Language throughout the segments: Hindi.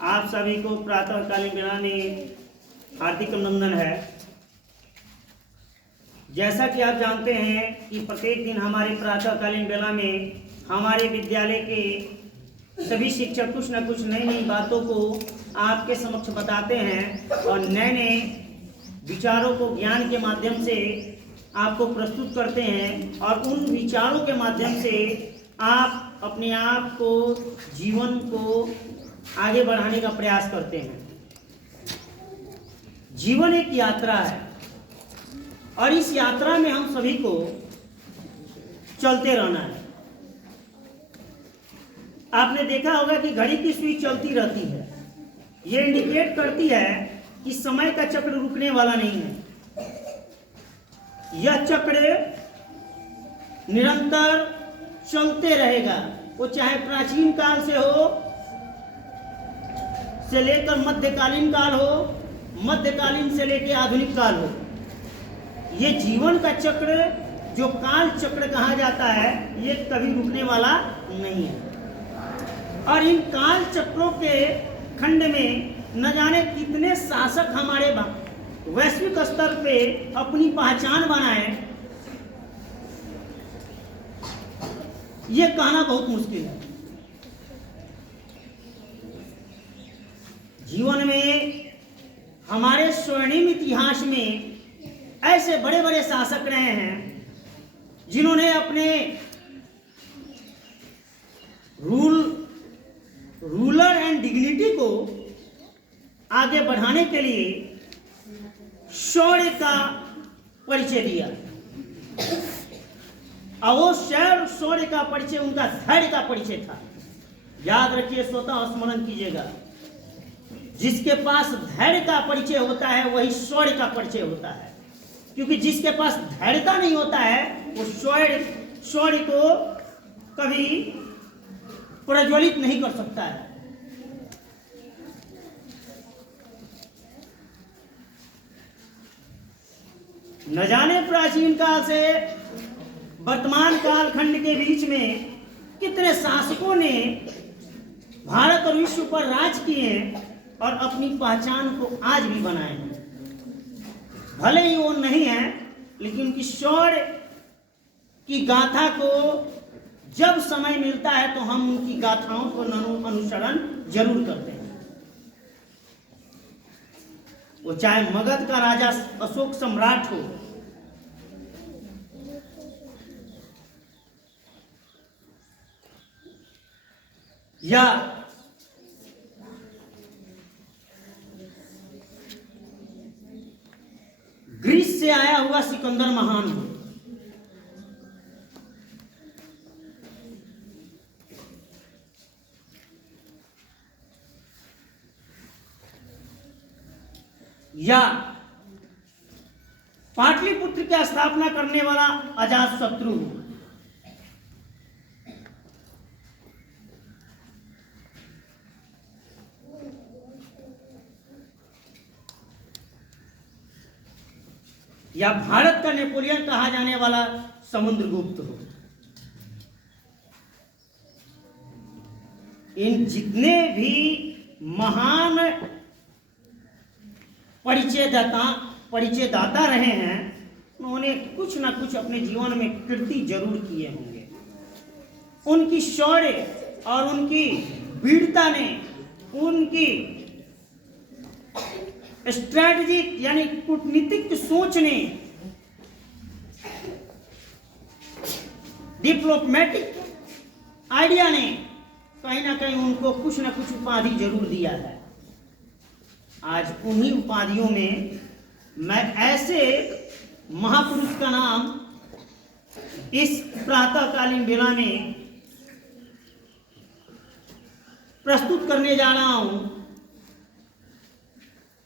आप सभी को प्रातःकालीन बेला में हार्दिक अभिनंदन है। जैसा कि आप जानते हैं कि प्रत्येक दिन हमारे प्रातःकालीन बेला में हमारे विद्यालय के सभी शिक्षक कुछ न कुछ नई नई बातों को आपके समक्ष बताते हैं और नए नए विचारों को ज्ञान के माध्यम से आपको प्रस्तुत करते हैं और उन विचारों के माध्यम से आप अपने आप को, जीवन को आगे बढ़ाने का प्रयास करते हैं। जीवन एक यात्रा है और इस यात्रा में हम सभी को चलते रहना है। आपने देखा होगा कि घड़ी की सुई चलती रहती है। ये इंडिकेट करती है कि समय का चक्र रुकने वाला नहीं है। यह चक्र निरंतर चलते रहेगा, वो चाहे प्राचीन काल से हो से लेकर मध्यकालीन काल हो, मध्यकालीन से लेकर आधुनिक काल हो। ये जीवन का चक्र जो काल चक्र कहा जाता है, ये कभी रुकने वाला नहीं है। और इन काल चक्रों के खंड में न जाने कितने शासक हमारे वैश्विक स्तर पे अपनी पहचान बनाए, ये कहना बहुत मुश्किल है। जीवन में हमारे स्वर्णिम इतिहास में ऐसे बड़े बड़े शासक रहे हैं जिन्होंने अपने रूलर एंड डिग्निटी को आगे बढ़ाने के लिए शौर्य का परिचय दिया। और वो शौर्य का परिचय उनका धैर्य का परिचय था। याद रखिए, स्वतः स्मरण कीजिएगा, जिसके पास धैर्य का परिचय होता है वही शौर्य का परिचय होता है। क्योंकि जिसके पास धैर्यता नहीं होता है वो शौर्य को कभी प्रज्वलित नहीं कर सकता है। न जाने प्राचीन काल से वर्तमान कालखंड के बीच में कितने शासकों ने भारत और विश्व पर राज किए और अपनी पहचान को आज भी बनाए हैं। भले ही वो नहीं है, लेकिन उनकी शौर्य की गाथा को जब समय मिलता है तो हम उनकी गाथाओं को अनुसरण जरूर करते हैं। वो चाहे मगध का राजा अशोक सम्राट हो, या ग्रीस से आया हुआ सिकंदर महान हो, या पाटलिपुत्र की स्थापना करने वाला अजातशत्रु, या भारत का नेपोलियन कहा जाने वाला समुद्रगुप्त हो। इन जितने भी महान परिचयदाता रहे हैं, उन्होंने कुछ ना कुछ अपने जीवन में कृति जरूर किए होंगे। उनकी शौर्य और उनकी वीरता ने, उनकी स्ट्रैटेजिक यानी कूटनीतिक सोच ने, डिप्लोमेटिक आइडिया ने कहीं ना कहीं उनको कुछ ना कुछ उपाधि जरूर दिया है। आज उन्हीं उपाधियों में मैं ऐसे महापुरुष का नाम इस प्रातःकालीन बेला में प्रस्तुत करने जा रहा हूं।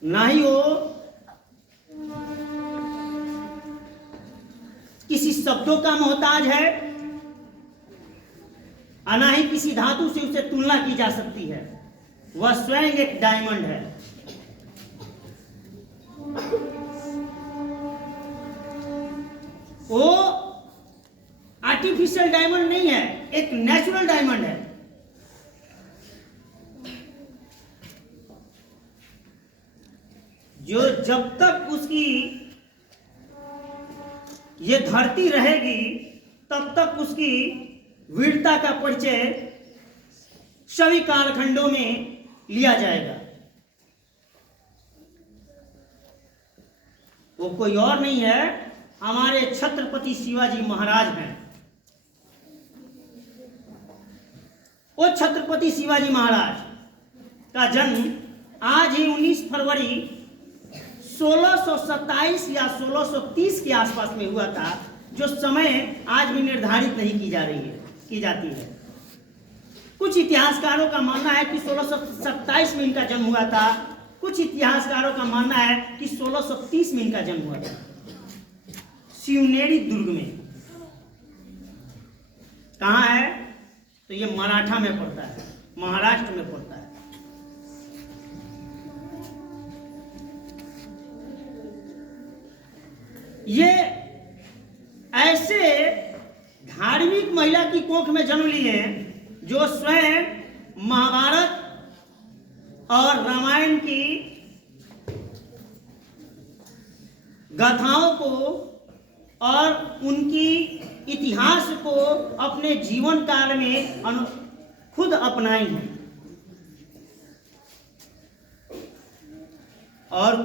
ना ही वो किसी शब्दों का मोहताज है और ना ही किसी धातु से उसे तुलना की जा सकती है। वह स्वयं एक डायमंड है। वो आर्टिफिशियल डायमंड नहीं है, एक नेचुरल डायमंड है। जो जब तक उसकी ये धरती रहेगी तब तक उसकी वीरता का परिचय सभी कालखंडों में लिया जाएगा। वो कोई और नहीं है, हमारे छत्रपति शिवाजी महाराज हैं। वो छत्रपति शिवाजी महाराज का जन्म आज ही 19 फरवरी 1627 या 1630 के आसपास में हुआ था, जो समय आज भी निर्धारित नहीं की जाती है। कुछ इतिहासकारों का मानना है कि 1627 में इनका जन्म हुआ था, कुछ इतिहासकारों का मानना है कि 1630 में इनका जन्म हुआ था, शिवनेरी दुर्ग में। कहाँ है? तो ये मराठा में पड़ता है, महाराष्ट्र में पड़ता है। ये ऐसे धार्मिक महिला की कोख में जन्म लिए जो स्वयं महाभारत और रामायण की गाथाओं को और उनकी इतिहास को अपने जीवन काल में खुद अपनाई हैं। और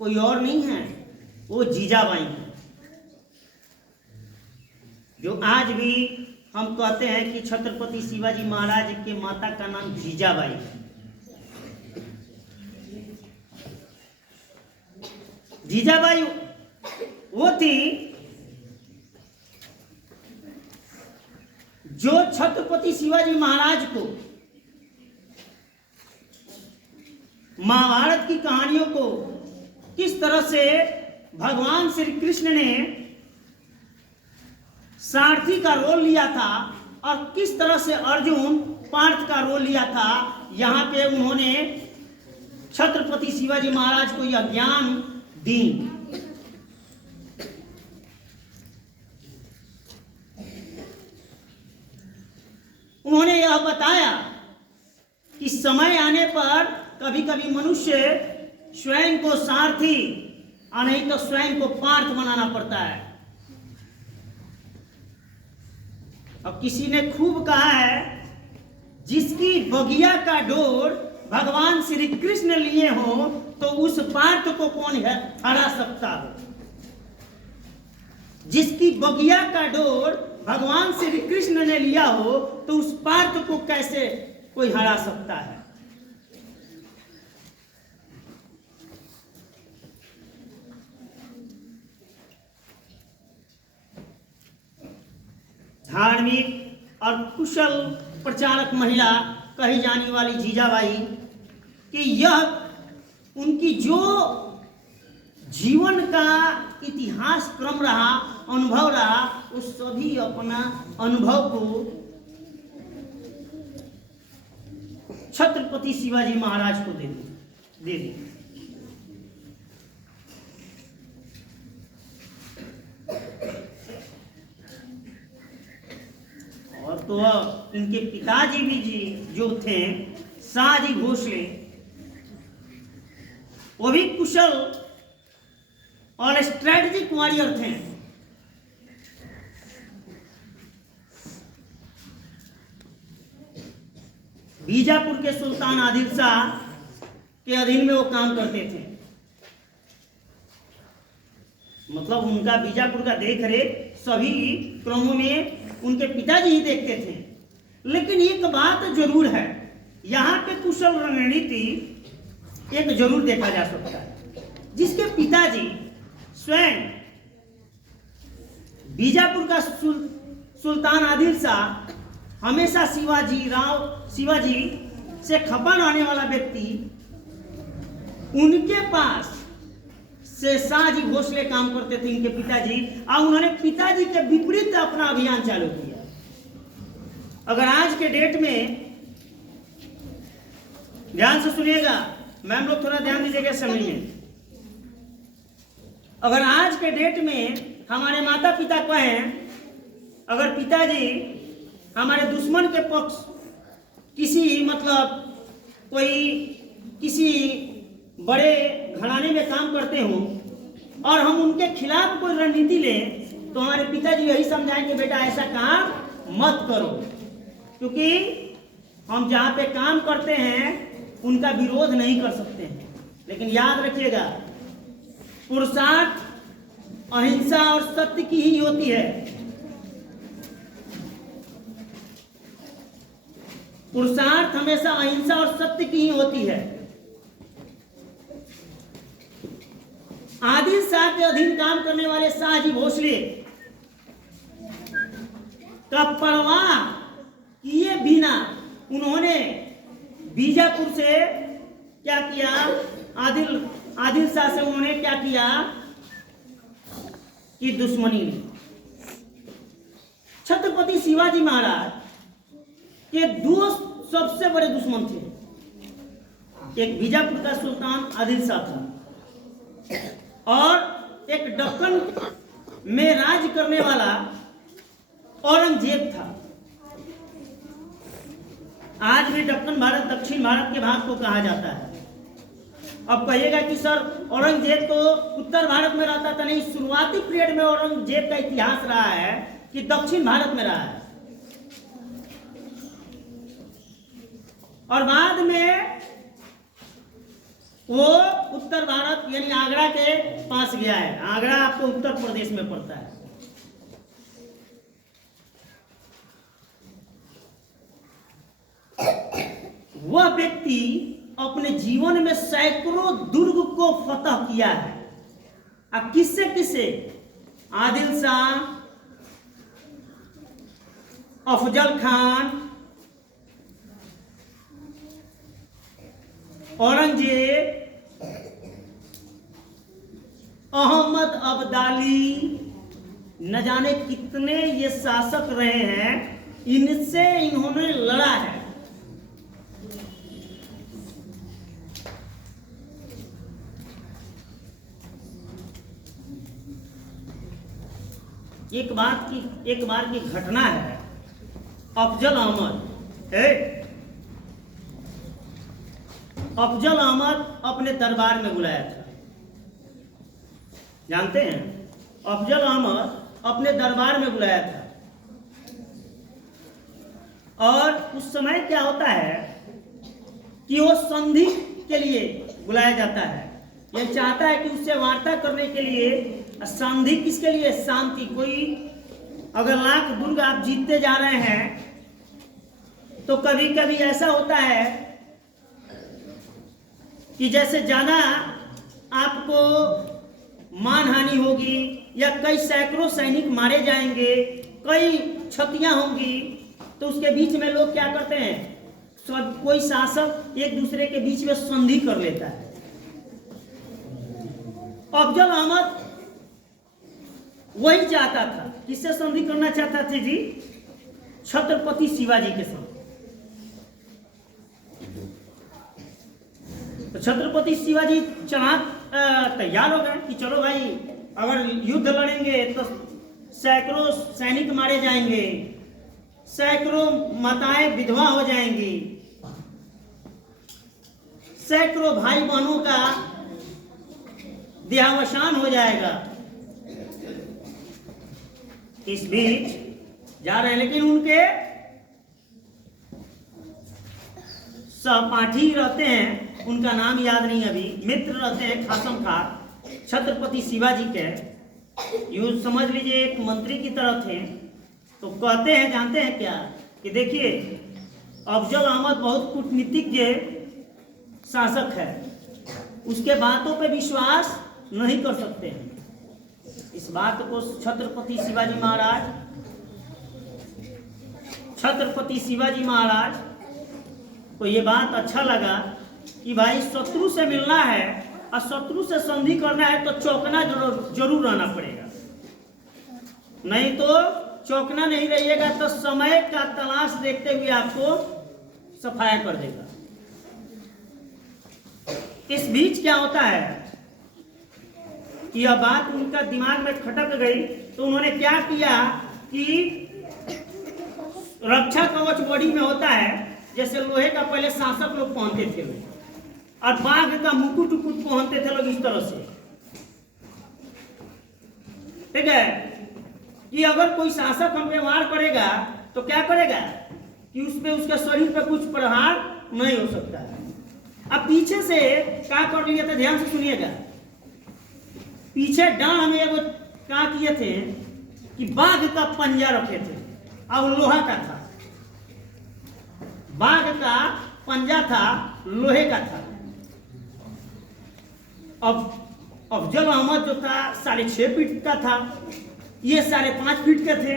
कोई और नहीं है, वो जीजाबाई हैं, जो आज भी हम कहते हैं कि छत्रपति शिवाजी महाराज के माता का नाम जीजाबाई है। जीजाबाई वो थी जो छत्रपति शिवाजी महाराज को महाभारत की कहानियों को किस तरह से भगवान श्री कृष्ण ने सारथी का रोल लिया था और किस तरह से अर्जुन पार्थ का रोल लिया था, यहाँ पे उन्होंने छत्रपति शिवाजी महाराज को यह ज्ञान दी। उन्होंने यह बताया कि समय आने पर कभी कभी मनुष्य स्वयं को सारथी और नहीं तो स्वयं को पार्थ बनाना पड़ता है। अब किसी ने खूब कहा है, जिसकी बगिया का डोर भगवान श्री कृष्ण लिए हो तो उस पार्थ को कौन हरा सकता हो। जिसकी बगिया का डोर भगवान श्री कृष्ण ने लिया हो तो उस पार्थ को कैसे कोई हरा सकता है। धार्मिक और कुशल प्रचारक महिला कही जाने वाली जीजाबाई कि यह उनकी जो जीवन का इतिहास क्रम रहा, अनुभव रहा, उस सभी अपना अनुभव को छत्रपति शिवाजी महाराज को दे दी। और तो इनके पिताजी भी जो थे शाहजी भोसले, वो भी कुशल और स्ट्रेटेजिक वॉरियर थे। बीजापुर के सुल्तान आदिल शाह के अधीन में वो काम करते थे। मतलब उनका बीजापुर का देख रेख सभी क्रमों में उनके पिताजी ही देखते थे। लेकिन एक बात जरूर है, यहाँ पे कुशल रणनीति एक जरूर देखा जा सकता है। जिसके पिताजी स्वयं बीजापुर का सुल्तान आदिल शाह हमेशा शिवाजी से खपा आने वाला व्यक्ति, उनके पास से शाहजी भोसले काम करते थे इनके पिताजी, और उन्होंने पिताजी के विपरीत अपना अभियान चालू किया। अगर आज के डेट में, ध्यान से सुनिएगा, मैम लोग थोड़ा ध्यान दीजिएगा, समझिए। अगर आज के डेट में हमारे माता पिता कहें, अगर पिताजी हमारे दुश्मन के पक्ष किसी मतलब कोई किसी बड़े घराने में काम करते हों और हम उनके खिलाफ कोई रणनीति लें तो हमारे पिताजी यही समझाएंगे बेटा ऐसा काम मत करो, क्योंकि हम जहाँ पे काम करते हैं उनका विरोध नहीं कर सकते हैं। लेकिन याद रखिएगा, पुरुषार्थ अहिंसा और सत्य की ही होती है। पुरुषार्थ हमेशा अहिंसा और सत्य की ही होती है। आदिल शाह के अधीन काम करने वाले शाहजी भोसले का परवाह किए बिना उन्होंने बीजापुर से क्या किया, आदिल शाह से उन्होंने क्या किया कि दुश्मनी ली। छत्रपति शिवाजी महाराज के दो सबसे बड़े दुश्मन थे, एक बीजापुर का सुल्तान आदिल शाह था और एक दक्कन में राज करने वाला औरंगजेब था। आज भी दक्कन भारत दक्षिण भारत के भाग को कहा जाता है। अब कहिएगा कि सर औरंगजेब तो उत्तर भारत में रहता था। नहीं, शुरुआती पीरियड में औरंगजेब का इतिहास रहा है कि दक्षिण भारत में रहा है और बाद में वो उत्तर भारत यानी आगरा के पास गया है। आगरा आपको उत्तर प्रदेश में पड़ता है। वह व्यक्ति अपने जीवन में सैकड़ों दुर्ग को फतह किया है। अब किससे किससे? आदिल शाह, अफजल खान, औरंगजेब, अहमद अब्दाली, न जाने कितने ये शासक रहे हैं, इनसे इन्होंने लड़ा है। एक बार की घटना है। अफजल अहमद अपने दरबार में बुलाया था। जानते हैं, अफजल अहमद अपने दरबार में बुलाया था और उस समय क्या होता है कि वो संधि के लिए बुलाया जाता है। ये चाहता है कि उससे वार्ता करने के लिए। संधि किसके लिए? शांति। कोई अगर लाख दुर्ग आप जीतते जा रहे हैं तो कभी कभी ऐसा होता है कि जैसे ज्यादा आपको मानहानि होगी या कई सैकड़ों सैनिक मारे जाएंगे, कई क्षतियां होंगी, तो उसके बीच में लोग क्या करते हैं, सब कोई शासक एक दूसरे के बीच में संधि कर लेता है। अफजल अहमद वही चाहता था। किससे संधि करना चाहता थे जी? छत्रपति शिवाजी के साथ। तो छत्रपति शिवाजी तैयार हो गए कि चलो भाई, अगर युद्ध लड़ेंगे तो सैकड़ों सैनिक मारे जाएंगे, सैकड़ों माताएं विधवा हो जाएंगी, सैकड़ों भाई बहनों का देहावसान हो जाएगा। इस बीच जा रहे हैं, लेकिन उनके सहपाठी रहते हैं, उनका नाम याद नहीं अभी, मित्र रहते हैं खासम खान, छत्रपति शिवाजी के, यूं समझ लीजिए एक मंत्री की तरह थे। तो कहते हैं, जानते हैं क्या, कि देखिए अफजल अहमद बहुत कूटनीतिज्ञ शासक है, उसके बातों पे विश्वास नहीं कर सकते हैं। इस बात को छत्रपति शिवाजी महाराज को ये बात अच्छा लगा कि भाई शत्रु से मिलना है और शत्रु से संधि करना है तो चौकना जरूर रहना पड़ेगा, नहीं तो चौकना नहीं रहिएगा तो समय का तलाश देखते हुए आपको सफाया कर देगा। इस बीच क्या होता है कि यह बात उनका दिमाग में खटक गई, तो उन्होंने क्या किया कि रक्षा कवच बॉडी में होता है, जैसे लोहे का पहले शासक लोग पहनते थे, और बाघ का मुकुट उकुट पहनते थे लोग इस तरह से, ठीक है, कि अगर कोई शासक हम पे वार करेगा तो क्या करेगा कि उसपे उसके शरीर पे कुछ प्रहार नहीं हो सकता है। अब पीछे से क्या कर लिए थे, ध्यान से सुनिएगा, पीछे डांड में एगो क्या किए थे कि बाघ का पंजा रखे थे और लोहा का था, बाघ का पंजा था, लोहे का था। अब अफजल अहमद जो था 6.5 फीट का था, ये 5.5 फीट के थे,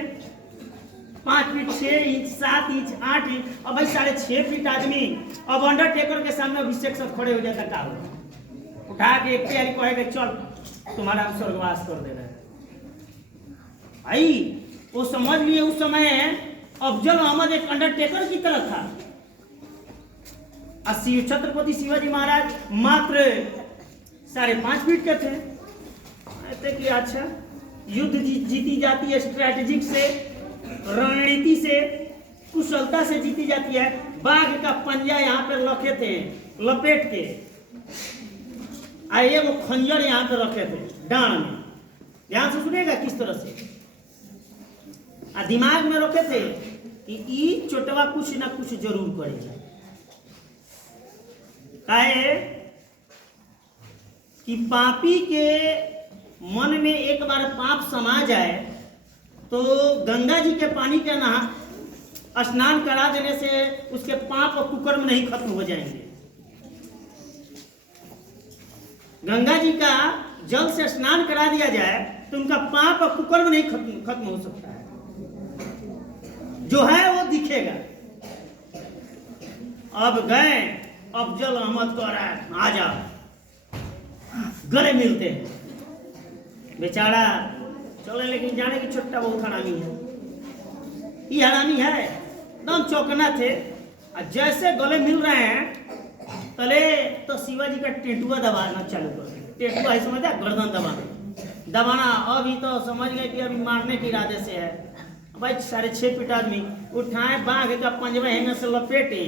5 फीट 6 इंच 7 इंच 8 इंच। अब भाई 6.5 फीट आदमी अब अंडरटेकर के सामने अभिषेक सब खड़े हो जाता, का होगा, उठा के एक तैयारी कहेगा चल तुम्हारा स्वर्गवास कर दे रहे हैं भाई। वो समझ लिए उस समय अफजल अहमद एक अंडरटेकर की तरह था, और छत्रपति शिवाजी महाराज मात्र 5.5 फीट के थे। कहते कि अच्छा युद्ध जीती जाती है स्ट्रैटेजिक से, रणनीति से, कुशलता से जीती जाती है। बाघ का पंजा यहाँ पे रखे थे लपेट के, आइए वो खंजर यहाँ पे रखे थे डांड में, ध्यान से सुनिएगा किस तरह से, दिमाग में रखे थे कि ई चोटवा कुछ ना कुछ जरूर करेगा। काहे कि पापी के मन में एक बार पाप समा जाए तो गंगा जी के पानी के नहा स्नान करा देने से उसके पाप और कुकर्म नहीं खत्म हो जाएंगे। गंगा जी का जल से स्नान करा दिया जाए तो उनका पाप और कुकर्म नहीं खत्म हो सकता है, जो है वो दिखेगा। अब गए अफजल अहमद को आ जाओ, गले मिलते हैं, बेचारा चले, लेकिन जाने की छोटा बहुत हरामी है, ये हरामी है, एकदम चौकना थे। और जैसे गले मिल रहे हैं तले तो शिवाजी का टेटुआ दबाना चालू कर दिया। टेटुआ है समझा, गर्दन दबाना। अभी तो समझ गए कि अभी मारने के इरादे से है भाई। 6.5 फीट आदमी उठाए, बाघ का पंजवा हेने से लपेटे,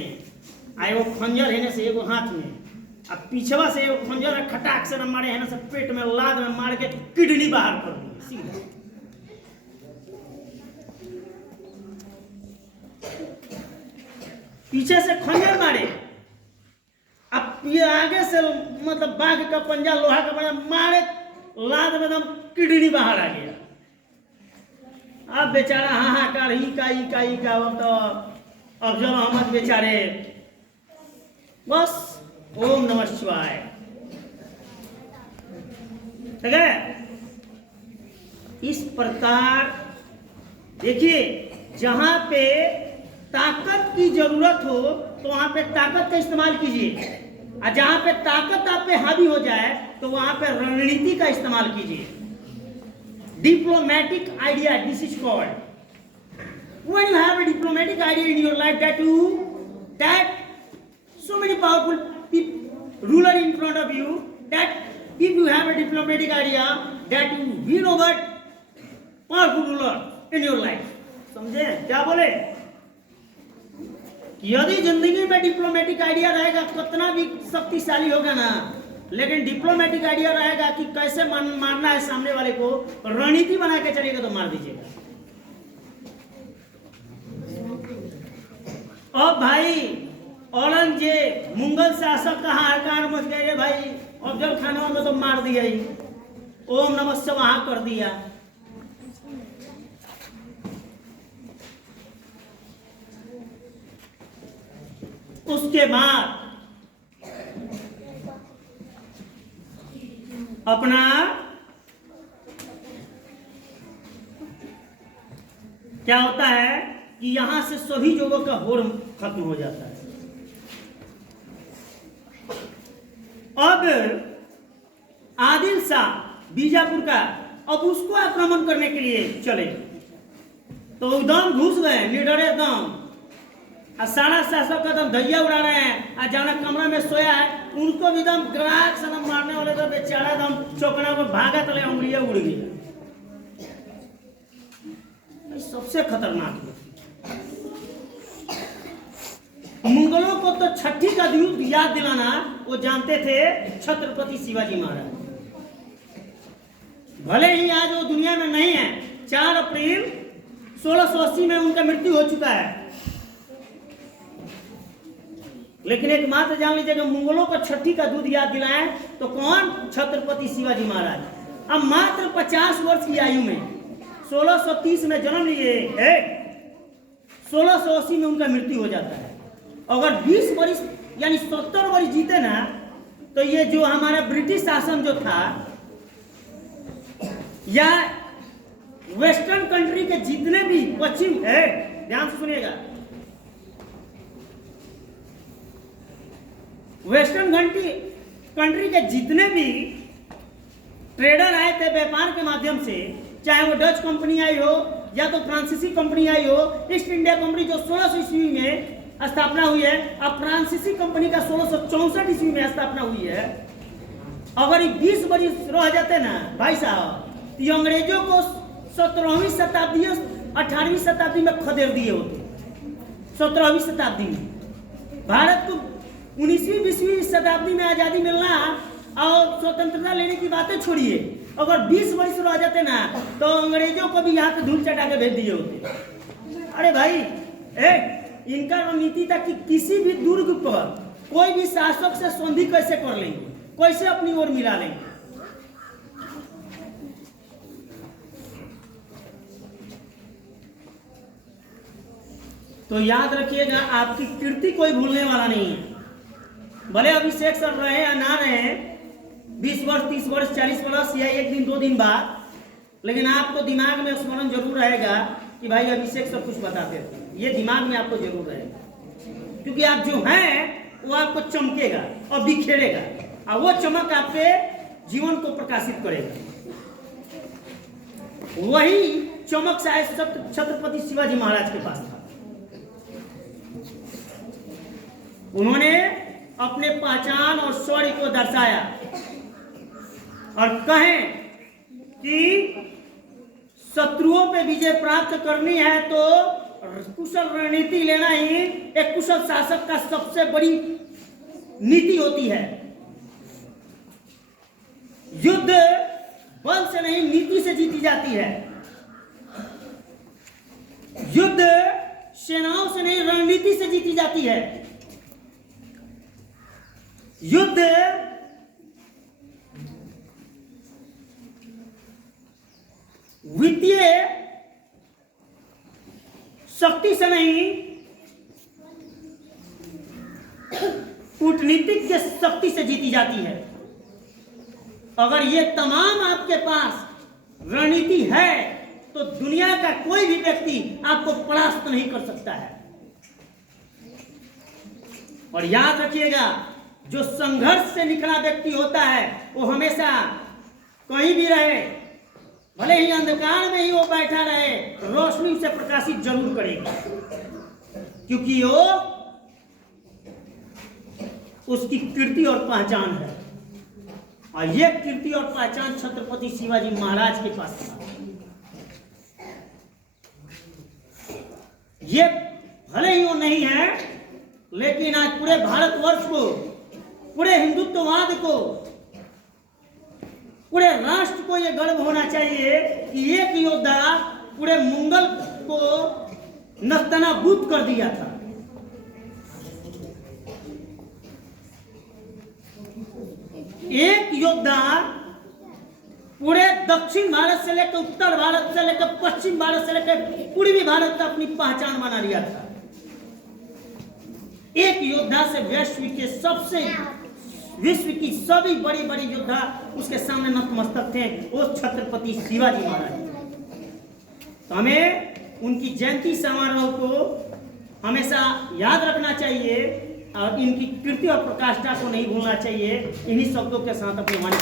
आए वो खंजर हेने से एगो हाथ में, अब पीछवा से एगो खंजर खटाक से न मारे हेने से पेट में लाद में मार के किडनी बाहर कर दी सीधा। पीछे से खंजर मारे, अब ये आगे से मतलब बाघ का पंजा लोहा का पंजा मारे, लाद में एकदम किडनी बाहर आ गया। अब बेचारा हाहाकार ही का तो अफजल अहमद बेचारे बस ओम नमः शिवाय, ठीक है। इस प्रकार देखिए, जहां पे ताकत की जरूरत हो तो वहां पे ताकत का इस्तेमाल कीजिए, और जहां पे ताकत आप पे हावी हो जाए तो वहां पे रणनीति का इस्तेमाल कीजिए। Diplomatic idea, this is called. When you have a diplomatic idea in your life that so many powerful ruler in front of you, that if you have a diplomatic idea that you win over powerful ruler in your life, समझे क्या बोले? यदि जिंदगी में डिप्लोमेटिक आइडिया रहेगा, कितना भी शक्तिशाली होगा ना, लेकिन डिप्लोमेटिक आइडिया रहेगा कि कैसे मारना है सामने वाले को, रणनीति बना के चलिएगा तो मार दीजिएगा। अब भाई औरंगजेब मुगल शासक का हाहाकार मच गए भाई, अफजल खानों में तो मार दिया ही, ओम नमः शिवाय कर दिया। उसके बाद अपना क्या होता है कि यहां से सभी लोगों का होड़ खत्म हो जाता है। अब आदिल शाह बीजापुर का, अब उसको आक्रमण करने के लिए चले तो एकदम घुस गए निडर एकदम, और सारा शासक का दम धैया उड़ा रहे हैं, और जाना कमरा में सोया है उनको भी दम ग्राहक से दम मारने वाले तो बेचारा दम चौकना को भागा तले उंगलियां उड़ गई। सबसे खतरनाक मुगलों को तो छठी का युद्ध याद दिलाना वो जानते थे छत्रपति शिवाजी महाराज। भले ही आज वो दुनिया में नहीं है, 4 अप्रैल 1680 में उनका मृत्यु हो चुका है, लेकिन एक मात्र जान लीजिए कि मुगलों को छठी का दूध याद दिलाए तो कौन? छत्रपति शिवाजी महाराज। अब मात्र 50 वर्ष की आयु में 1630 में जन्म लिए, 1680 में उनका मृत्यु हो जाता है। अगर 20 वर्ष यानी 70 वर्ष जीते ना, तो ये जो हमारा ब्रिटिश शासन जो था या वेस्टर्न कंट्री के जितने भी पश्चिम है, ध्यान से सुनिएगा, वेस्टर्न कंट्री के जितने भी ट्रेडर आए थे व्यापार के माध्यम से, चाहे वो डच कंपनी आई हो या तो फ्रांसीसी कंपनी आई हो, ईस्ट इंडिया कंपनी जो 1600 ईस्वी में स्थापना हुई है, अब फ्रांसीसी कंपनी का 1664 ईस्वी में स्थापना हुई है। अगर 20 वर्ष रह जाते ना भाई साहब, तो अंग्रेजों को 17वीं शताब्दी 18वीं शताब्दी में खदेड़ दिए होते। 17वीं शताब्दी में भारत को 19वीं 20वीं शताब्दी में आजादी मिलना और स्वतंत्रता लेने की बातें छोड़िए, अगर 20 वर्ष रह जाते ना तो अंग्रेजों को भी यहाँ पे धूल चटा के भेज दिए होते। अरे भाई इनका नीति था कि किसी भी दुर्ग पर कोई भी शासक से संधि कैसे कर लेंगे, कैसे अपनी ओर मिला लेंगे। तो याद रखिएगा, आपकी कीर्ति कोई भूलने वाला नहीं है। भले अभिषेक सर रहे या ना रहे, 20 वर्ष 30 वर्ष 40 वर्ष या 1 दिन 2 दिन बाद, लेकिन आपको दिमाग में स्मरण जरूर रहेगा कि भाई अभिषेक सर कुछ बताते थे। ये दिमाग में आपको जरूर रहेगा, क्योंकि आप जो हैं वो आपको चमकेगा और बिखेरेगा, और वो चमक आपके जीवन को प्रकाशित करेगा। वही चमक शायद छत्रपति शिवाजी महाराज के पास था। उन्होंने अपने पहचान और शौर्य को दर्शाया और कहें कि शत्रुओं पे विजय प्राप्त करनी है तो कुशल रणनीति लेना ही एक कुशल शासक का सबसे बड़ी नीति होती है। युद्ध बल से नहीं नीति से जीती जाती है। युद्ध सेनाओं से नहीं रणनीति से जीती जाती है। युद्ध वित्तीय शक्ति से नहीं, कूटनीतिक के शक्ति से जीती जाती है। अगर ये तमाम आपके पास रणनीति है तो दुनिया का कोई भी व्यक्ति आपको परास्त नहीं कर सकता है। और याद रखिएगा, जो संघर्ष से निकला व्यक्ति होता है वो हमेशा कहीं भी रहे, भले ही अंधकार में ही वो बैठा रहे, रोशनी से प्रकाशित जरूर करेगा, क्योंकि वो उसकी कीर्ति और पहचान है। और ये कीर्ति और पहचान छत्रपति शिवाजी महाराज के पास था। ये भले ही वो नहीं है, लेकिन आज पूरे भारतवर्ष को, पूरे हिंदुत्ववाद को, पूरे राष्ट्र को यह गर्व होना चाहिए कि एक योद्धा पूरे मुगल को नस्तनाबूद कर दिया था। एक योद्धा पूरे दक्षिण भारत से लेकर उत्तर भारत से लेकर पश्चिम भारत से लेकर पूर्वी भारत का अपनी पहचान बना लिया था। एक योद्धा से विश्व की सभी बड़ी बड़ी योद्धा उसके सामने नतमस्तक थे, वो छत्रपति शिवाजी महाराज। तो हमें उनकी जयंती समारोह को हमेशा याद रखना चाहिए और इनकी कीर्ति और प्रकाष्ठा को नहीं भूलना चाहिए। इन्हीं शब्दों के साथ अपनी वाणी